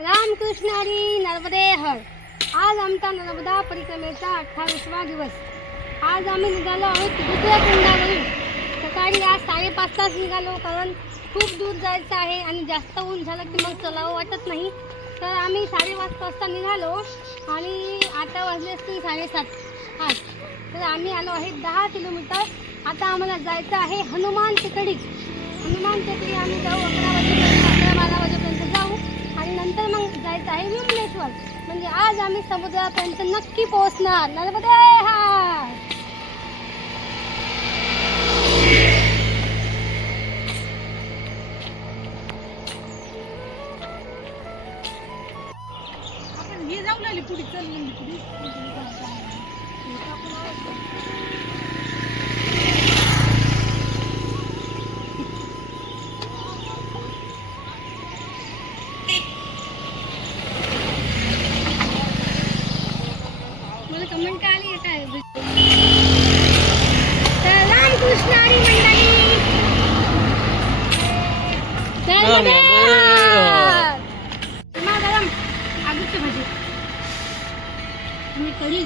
रामकृष्ण हरी नर्मदे हर. आज आमचा नर्मदा परिक्रमेचा अठ्ठावीसवा दिवस. आज आम्ही निघालो आहोत दुसऱ्या कुंडावरून. सकाळी आज साडेपाचलाच निघालो कारण खूप दूर जायचं आहे आणि जास्त ऊन झालं की मग चलावं वाटत नाही. तर आम्ही साडेपाच वाजता निघालो आणि आता वाजले असतील साडेसात. आज. तर आम्ही आलो आहे दहा किलोमीटर. आता आम्हाला जायचं आहे हनुमान टेकडी हनुमान टेकडी आम्ही जाऊ अकरा वाजेपर्यंत अकरा बारा वाजे आणि नंतर मग जायचं आहे विमलेश्वर. म्हणजे आज आम्ही समुद्रापर्यंत नक्की पोहोचणार. नर्मदे हा! आपण हे जाऊ आली पुढे चल म्हणजे पुढे. नर्मदे हार. गरमागरम आलूची भाजी आणि कढी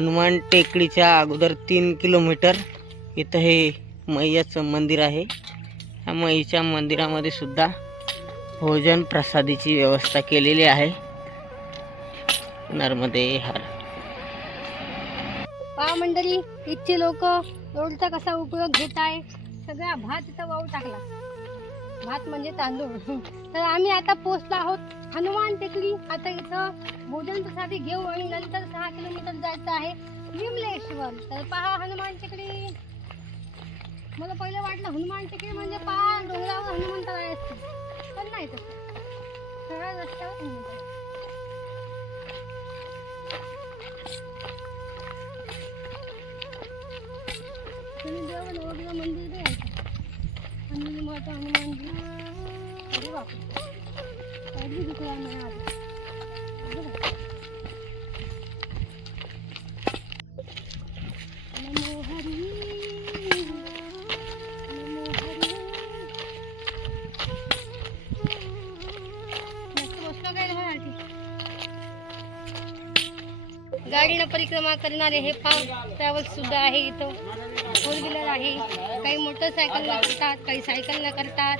हनुमान टेकडीच्या अगोदर तीन किलोमीटर इथं हे मैयाचं मंदिर आहे. या मैच्या मंदिरामध्ये सुद्धा भोजन प्रसादीची व्यवस्था केलेली आहे. नर्मदे हर. पा मंडळी इथचे लोक रोडचा कसा उपयोग घेत आहे सगळा भात इथं वाहू टाकला. भात म्हणजे तांदूळ. तर आम्ही आता पोहोचलो आहोत हनुमान टेकडी. आता इथं भोजन प्रसादी घेऊ आणि नंतर सहा किलोमीटर जायचं आहे विमलेश्वर. तर पहा हनुमान टेकडी. मला पहिलं वाटलं हनुमान टेकडी म्हणजे पहा डोंगरावर हनुमान आहे असते पण नाही तसं. सरळ रस्त्यावर हनुमंत नवग्रह मंदिर Aduh, aku mau tahan mandi. Aduh, aku mau tahan mandi. Aduh, aku mau. गाडीनं परिक्रमा करणारे हे फार ट्रॅव्हल्स सुद्धा आहे इथं. फोर व्हीलर आहे. काही मोटरसायकलला करतात काही सायकलला करतात.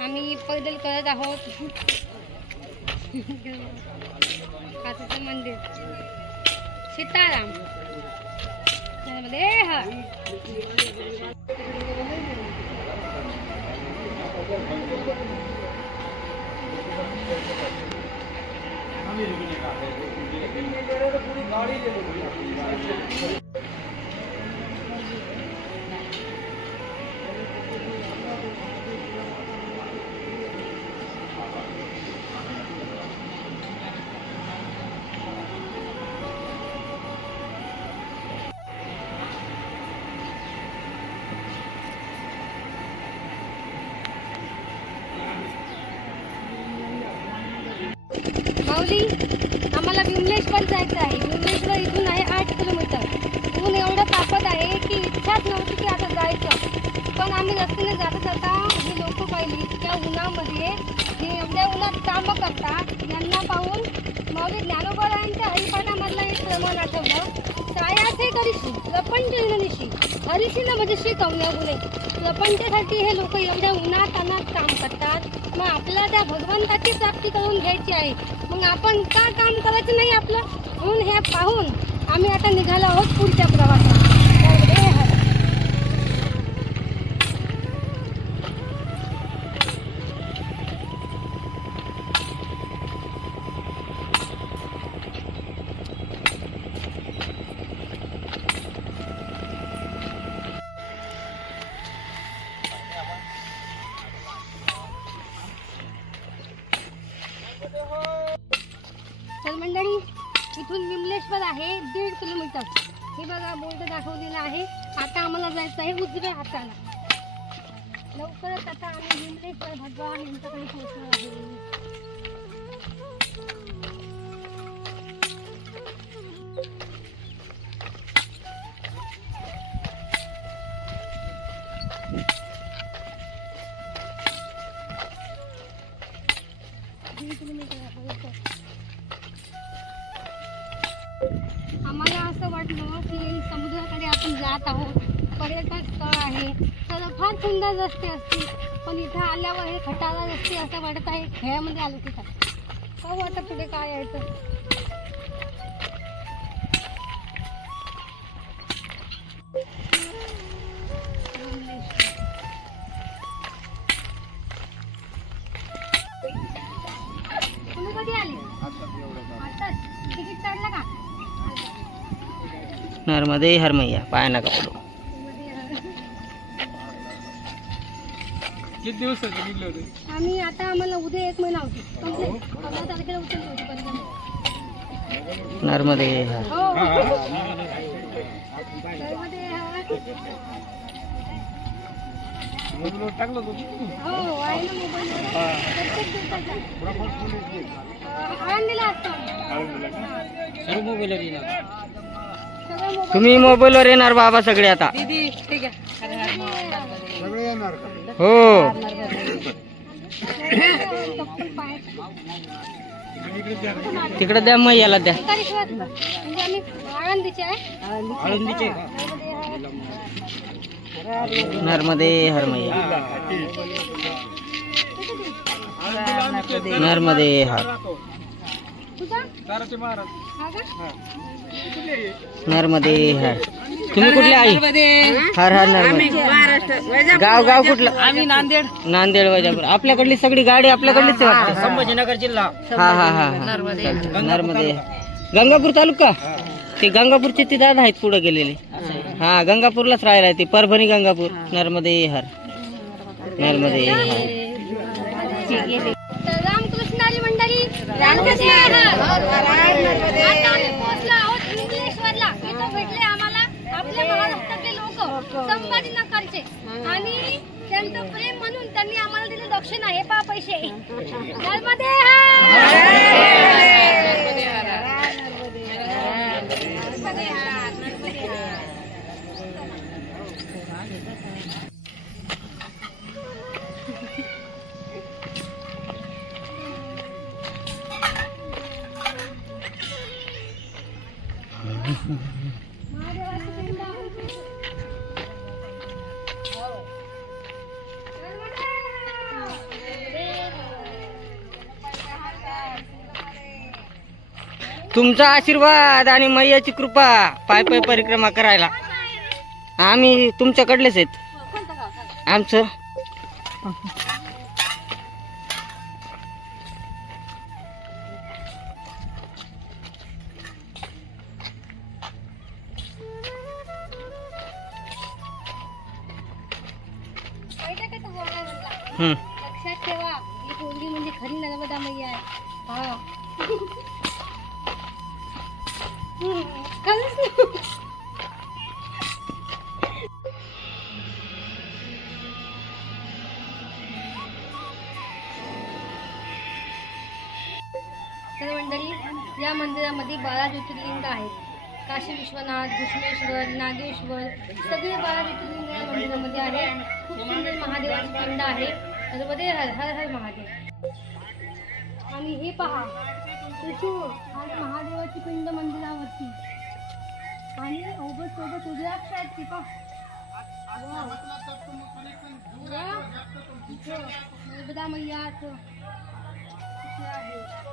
आम्ही पैदल करत आहोत. काचेचं मंदिर. सीताराम. हा. माऊली? आम्हाला विमलेश्वर जायचं आहे. मुंबईकडं इथून आहे आठ किलोमीटर. ऊन एवढं तापत आहे की इच्छाच नव्हती की आता जायचं. पण आम्ही रस्त्याने जाता जाता ही लोक पाहिली. त्या उन्हामध्ये हे एवढ्या उन्हात काम करतात यांना पाहून माऊली ज्ञानोबरायांच्या हरिपाठामधलं एक प्रमाण आठवलं. सायाचे करीशी प्रपंच हरिशीनं म्हणजे न भजशी गुणे प्रपंचासाठी हे लोक एवढ्या उन्हात अनात काम करतात. मग आपल्या त्या भगवंताची प्राप्ती करून घ्यायची आहे. मग आपण का काम करायचं नाही आपलं? म्हणून हे पाहून आम्ही आता निघालो आहोत पुढच्या प्रवासात. चल मंडळी इथून विमलेश्वर आहे दीड किलोमीटर. हे बघा बोर्ड दाखवलेला आहे. आता आम्हाला जायचं आहे उजव्या हाताला. लवकरच आता आम्ही विमलेश्वर भगवान यांच्याकडे पोहोचणार आहे Thank you. जात आहोत. पर्यटन स्थळ आहे. तर फार सुंदर रस्ते असतील. पण इथं आल्यावर हे खटारा रस्ते असं वाटत आहे. खेळामध्ये आलो तिथं. पाहू आता पुढे काय यायचं नर्मदे हर मैया पाया नका पडू. किती दिवस निघले होते? आम्ही आता आम्हाला उद्या एक महिना होती. कंप्लीट. पंधरा तारखेला उचलली होती पंधरा नर्मदे हर हो. टाकलं होतं हो सर्व मोबाईल तुम्ही मोबाईलवर येणार बाबा सगळे आता. दीदी ठीक आहे. हर हर महादेव. सगळे येणार का? हो. द्या. तिकडे द्या. द्या म्हणजे आळंदीचे. त्यामध्ये हा- नर्मदे हर मैया नर्मदे हर. ताराचे महाराज. हा का? नर्मदे हर तुम्ही कुठले आई? हर हर नर्मदे. गाव गाव कुठलं? आम्ही नांदेड. नांदेड वजापूर. आपल्याकडली सगळी गाडी आपल्याकडलीच आहे वाटतं. संभाजीनगर जिल्हा. हा हा हा नर्मदे. नर्मदे. गंगापूर तालुका. ते गंगापूरचे ते दादा आहेत पुढे गेलेले. हा गंगापूरलाच राहिला ते. परभणी गंगापूर. नर्मदे हर. नर्मदे हर. भेटले आम्हाला. आपल्या महाराष्ट्रातले लोक. संभाजीनगरचे. आणि त्यांचं प्रेम म्हणून त्यांनी आम्हाला दिले दक्षिणा. हे पा पैसे. नर्मदे तुमचा आशीर्वाद आणि मैयाची कृपा पाय पाय परिक्रमा करायला. आम्ही तुमच्याकडलेच आहेत. आमचं? लक्षात ठेवा. ही पोरगी म्हणजे खरी नर्मदा मैया आहे. हा. तर मंडळी या मंदिरामध्ये बारा ज्योतिर्लिंग आहेत काशी विश्वनाथ घुष्मेश्वर नागेश्वर सगळे बारा ज्योतिर्लिंग या मंदिरामध्ये आहे. खूप सुंदर महादेवाची पिंड आहे. हर हर हर महादेव. आणि हे पहा महादेवाची पिंड मंदिरावरती. आणि सोबत सोबत रुद्राक्ष आहेत तिथं पहा. वाव. मैयाचं. आहे.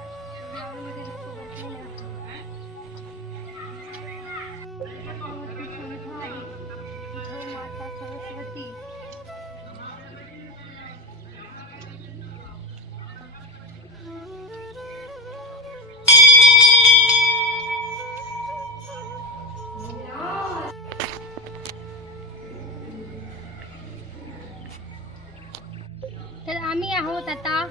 आहोत आता.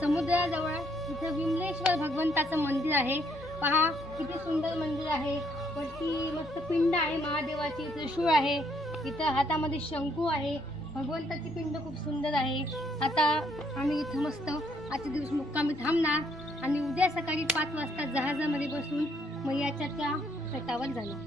समुद्राजवळ इथं विमलेश्वर भगवंताचं मंदिर आहे. पहा किती सुंदर मंदिर आहे. वरती मस्त पिंड आहे महादेवाची त्रिशूळ आहे. इथं हातामध्ये शंकू आहे. भगवंताची पिंड खूप सुंदर आहे. आता आम्ही इथं मस्त आजचे दिवस मुक्कामी थांबणार आणि उद्या सकाळी पाच वाजता जहाजामध्ये बसून मैयाच्या त्या तटावर जाणार.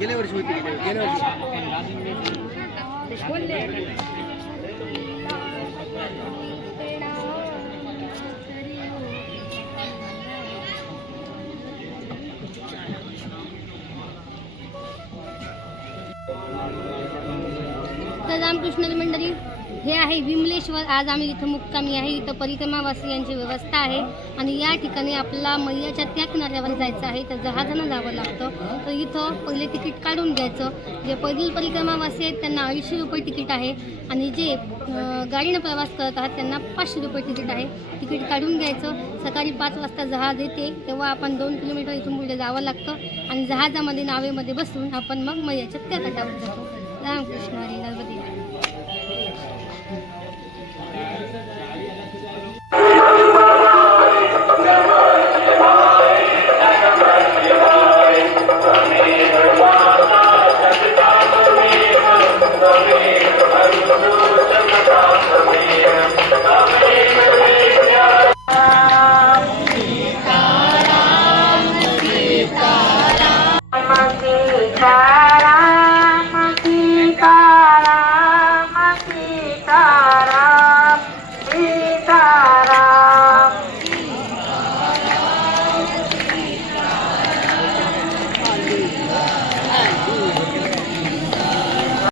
गेल्या वर्षी होती गेल्या वर्षी तर रामकृष्ण मंडळी हे आहे विमलेश्वर. आज आम्ही इथं मुक्कामी आहे. इथं परिक्रमावासियांची व्यवस्था आहे. आणि या ठिकाणी आपला मैयाच्या त्या किनाऱ्यावर जायचं आहे. तर जहाजानं जावं लागतं. तर इथं पहिले तिकीट काढून घ्यायचं. जे पैदल परिक्रमावासी आहेत त्यांना अडीचशे रुपये तिकीट आहे. आणि जे गाडीनं प्रवास करत आहात त्यांना पाचशे रुपये तिकीट आहे. तिकीट काढून घ्यायचं. सकाळी पाच वाजता जहाज येते. तेव्हा आपण दोन किलोमीटर इथून पुढे जावं लागतं. आणि जहाजामध्ये नावेमध्ये बसून आपण मग मैयाच्या त्या तटावर जातो. रामकृष्ण हरी नर्मदे.